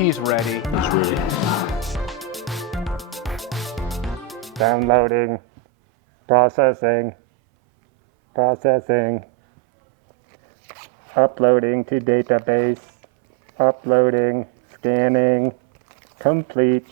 He's ready. He's ready. Downloading. Processing. Processing. Uploading to database. Uploading. Scanning. Complete.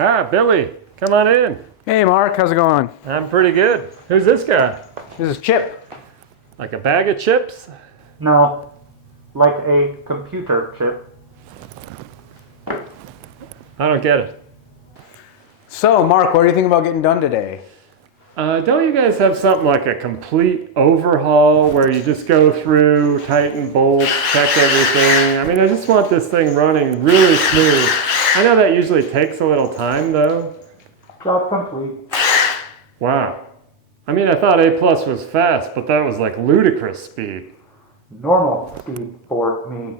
Ah, Billy, come on in. Hey, Mark, how's it going? I'm pretty good. Who's this guy? This is Chip. Like a bag of chips? No, like a computer chip. I don't get it. So, Mark, what do you think about getting done today? Don't you guys have something like a complete overhaul where you just go through, tighten bolts, check everything? I mean, I just want this thing running really smooth. I know that usually takes a little time though. Job complete. Wow. I mean, I thought A+ was fast, but that was like ludicrous speed. Normal speed for me.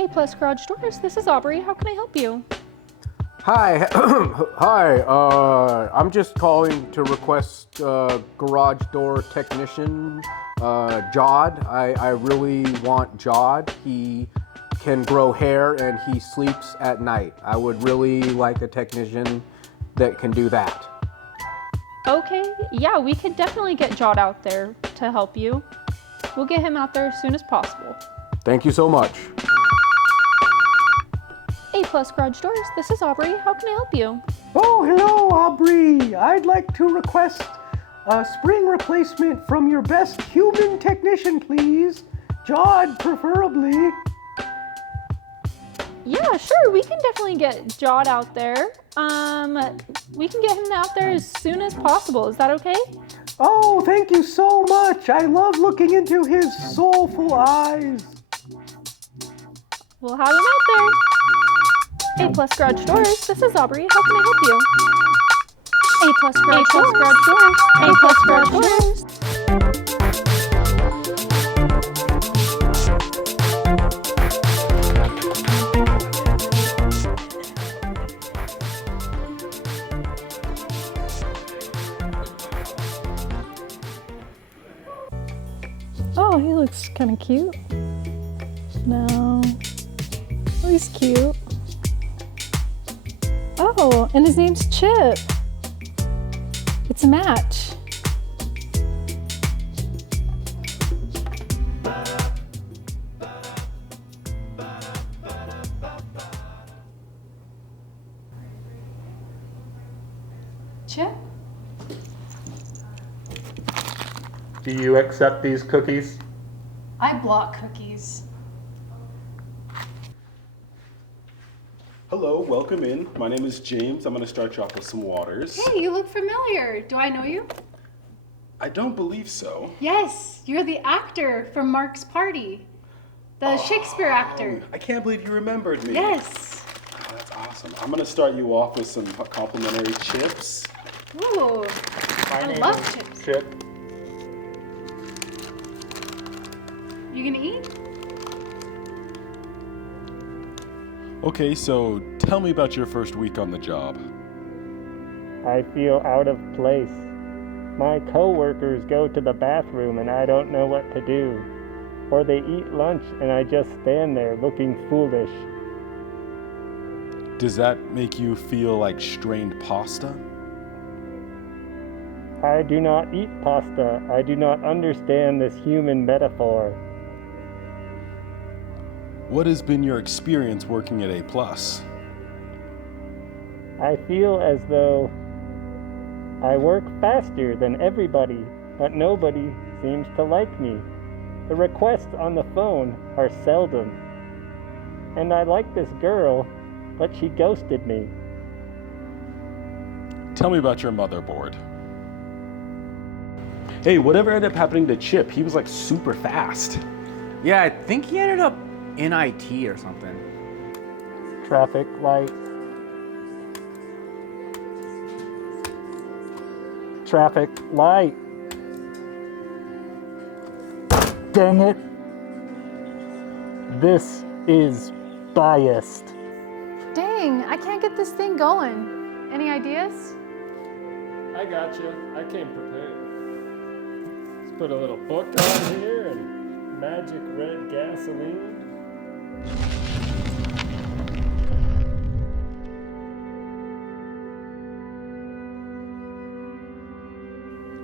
A+ Garage Doors, this is Aubrey. How can I help you? Hi. Hi. I'm just calling to request garage door technician, Jod. I really want Jod. He can grow hair and he sleeps at night. I would really like a technician that can do that. Okay, yeah, we could definitely get Jod out there to help you. We'll get him out there as soon as possible. Thank you so much. A+ Garage Doors, this is Aubrey. How can I help you? Oh, hello, Aubrey. I'd like to request a spring replacement from your best human technician, please. Jod, preferably. Yeah, sure, we can definitely get Jod out there. We can get him out there as soon as possible. Is that okay? Oh, thank you so much. I love looking into his soulful eyes. We'll have him out there. A+ Garage Doors, this is Aubrey. How can I help you? A+ Garage Doors. A+ Garage Doors. Oh, he looks kind of cute. No. Oh, he's cute. Oh, and his name's Chip. It's a match. Chip? Do you accept these cookies? I block cookies. Hello, welcome in. My name is James. I'm going to start you off with some waters. Hey, you look familiar. Do I know you? I don't believe so. Yes, you're the actor from Mark's Party. The Shakespeare actor. I can't believe you remembered me. Yes. Oh, that's awesome. I'm going to start you off with some complimentary chips. Ooh, My I name love is chips. Chip. You gonna eat? Okay, so tell me about your first week on the job. I feel out of place. My coworkers go to the bathroom and I don't know what to do. Or they eat lunch and I just stand there looking foolish. Does that make you feel like strained pasta? I do not eat pasta. I do not understand this human metaphor. What has been your experience working at A+? I feel as though I work faster than everybody, but nobody seems to like me. The requests on the phone are seldom. And I like this girl, but she ghosted me. Tell me about your motherboard. Hey, whatever ended up happening to Chip? He was like super fast. Yeah, I think he ended up in IT or something. Traffic light. Traffic light. Dang it. This is biased. Dang, I can't get this thing going. Any ideas? I got you. I came prepared. Let's put a little book on here and magic red gasoline.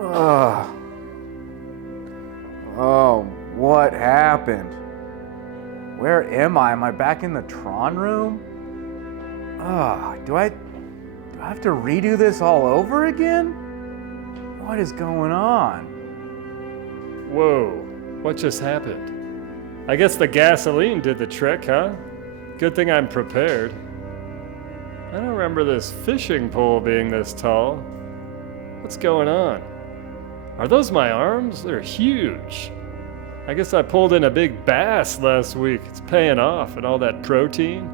Ugh. Oh, what happened? Where am I? Am I back in the Tron room? Ugh, do I have to redo this all over again? What is going on? Whoa, what just happened? I guess the gasoline did the trick, huh? Good thing I'm prepared. I don't remember this fishing pole being this tall. What's going on? Are those my arms? They're huge. I guess I pulled in a big bass last week. It's paying off, and all that protein.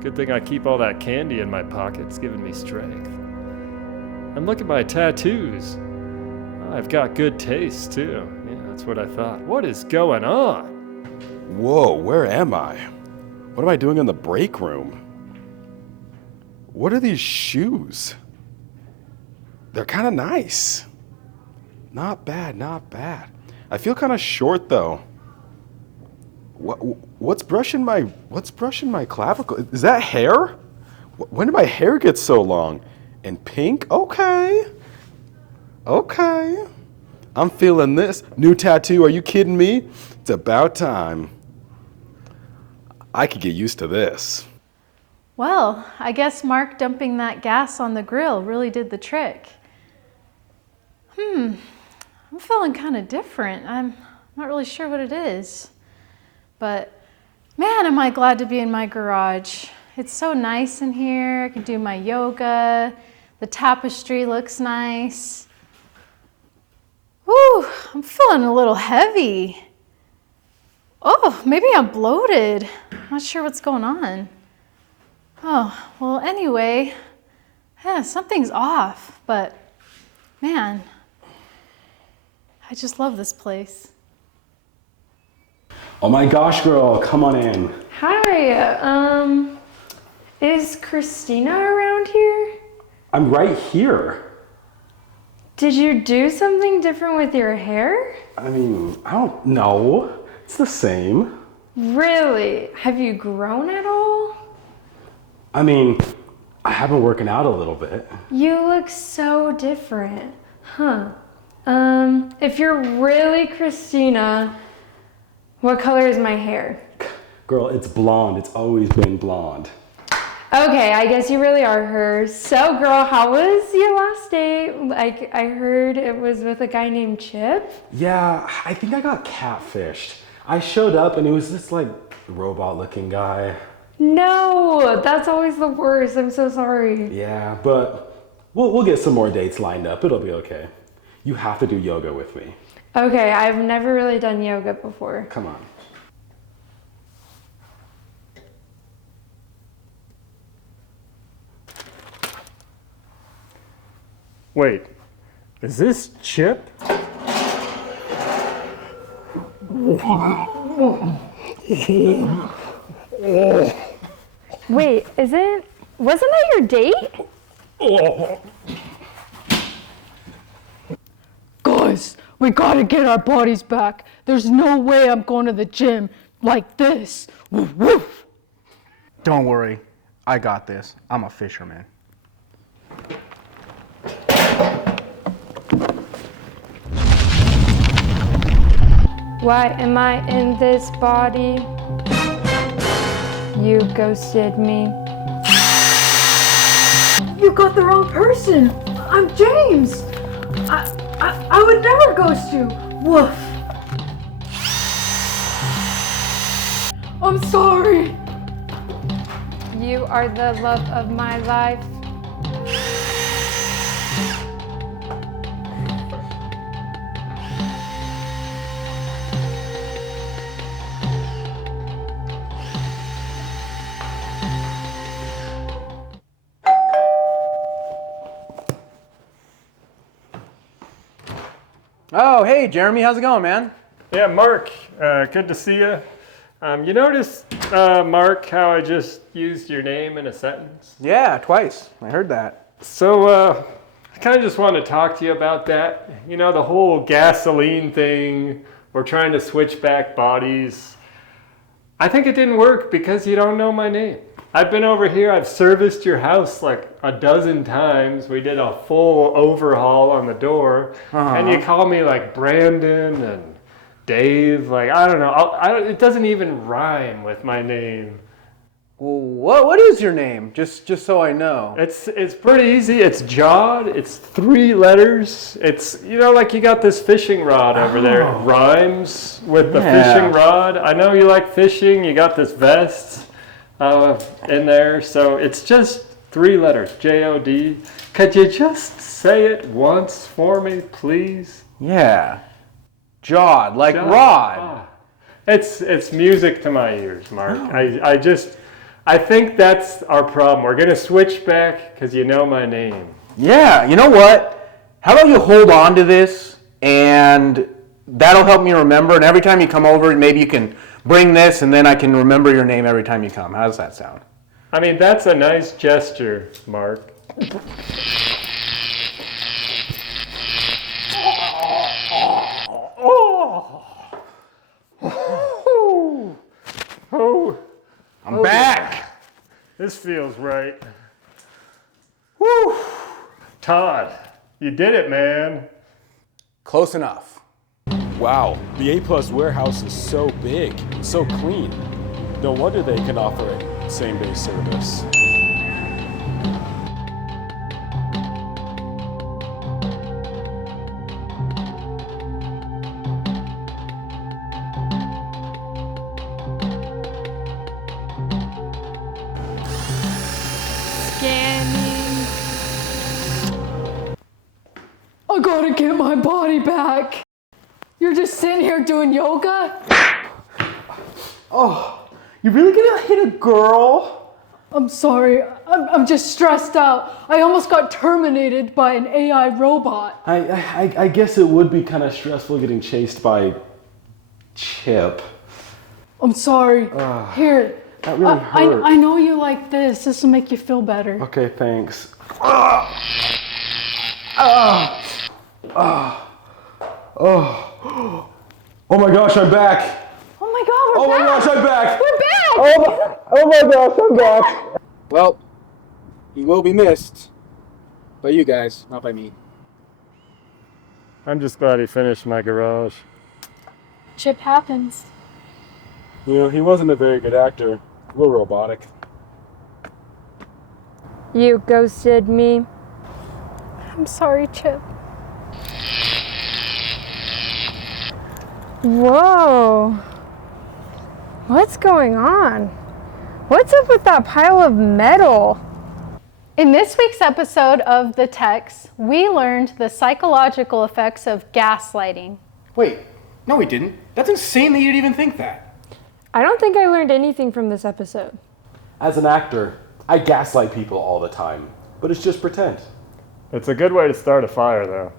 Good thing I keep all that candy in my pocket. It's giving me strength. And look at my tattoos. I've got good taste, too. Yeah, that's what I thought. What is going on? Whoa, where am I? What am I doing in the break room? What are these shoes? They're kind of nice. Not bad, not bad. I feel kind of short though. What's brushing my clavicle? Is that hair? When did my hair get so long? And pink? Okay. Okay. I'm feeling this. New tattoo, are you kidding me? It's about time. I could get used to this. Well, I guess Mark dumping that gas on the grill really did the trick. I'm feeling kind of different. I'm not really sure what it is. But man, am I glad to be in my garage. It's so nice in here. I can do my yoga. The tapestry looks nice. Whew, I'm feeling a little heavy. Oh, maybe I'm bloated. I'm not sure what's going on. Oh, well, anyway, yeah, something's off, but man, I just love this place. Oh my gosh, girl, come on in. Hi, is Christina around here? I'm right here. Did you do something different with your hair? I mean, I don't know. It's the same. Really? Have you grown at all? I mean, I have been working out a little bit. You look so different. Huh. If you're really Christina, what color is my hair? Girl, it's blonde. It's always been blonde. Okay, I guess you really are her. So girl, how was your last date? Like, I heard it was with a guy named Chip. Yeah, I think I got catfished. I showed up and it was this like robot looking guy. No, that's always the worst. I'm so sorry. Yeah, but we'll get some more dates lined up. It'll be okay. You have to do yoga with me. Okay, I've never really done yoga before. Come on. Wait, is this Chip? Wait, wasn't that your date? Guys, we gotta get our bodies back. There's no way I'm going to the gym like this. Woof, woof. Don't worry. I got this. I'm a fisherman. Why am I in this body? You ghosted me. You got the wrong person. I'm James. I would never ghost you. Woof. I'm sorry. You are the love of my life. Oh, hey, Jeremy, how's it going, man? Yeah, Mark, good to see you. You notice, Mark, how I just used your name in a sentence? Yeah, twice. I heard that. So, I kind of just want to talk to you about that. You know, the whole gasoline thing, we're trying to switch back bodies. I think it didn't work because you don't know my name. I've been over here, I've serviced your house like a dozen times. We did a full overhaul on the door. And you call me like Brandon and Dave. Like, I don't know. It doesn't even rhyme with my name. Well, what is your name? Just so I know. It's pretty easy. It's Jod. It's 3 letters. It's, you know, like you got this fishing rod over there. It rhymes with the fishing rod. I know you like fishing. You got this vest in there. So it's just 3 letters. J-O-D. Could you just say it once for me, please? Yeah. Jod, like Jod. Rod. It's music to my ears, Mark. I think that's our problem. We're going to switch back because you know my name. Yeah, you know what? How about you hold on to this, and that'll help me remember, and every time you come over, maybe you can bring this, and then I can remember your name every time you come. How does that sound? I mean, that's a nice gesture, Mark. I'm back. This feels right. Woo! Todd, you did it, man. Close enough. Wow, the A+ warehouse is so big, so clean. No wonder they can offer it same-day service. Scanning. I gotta get my body back. You're just sitting here doing yoga? Oh, you really gonna hit a girl? I'm sorry. I'm just stressed out. I almost got terminated by an AI robot. I guess it would be kind of stressful getting chased by Chip. I'm sorry. Here. That really hurt. I know you like this. This will make you feel better. Okay, thanks. Oh my gosh, I'm back. Oh my God, we're Oh my back. gosh, I'm back. We're back. Oh my gosh, I'm back. Well, you will be missed. By you guys, not by me. I'm just glad he finished my garage. Chip happens. You know, he wasn't a very good actor. A little robotic. You ghosted me. I'm sorry, Chip. Whoa. What's going on? What's up with that pile of metal? In this week's episode of The Techs, we learned the psychological effects of gaslighting. Wait, no we didn't. That's insane that you'd even think that. I don't think I learned anything from this episode. As an actor, I gaslight people all the time, but it's just pretend. It's a good way to start a fire, though.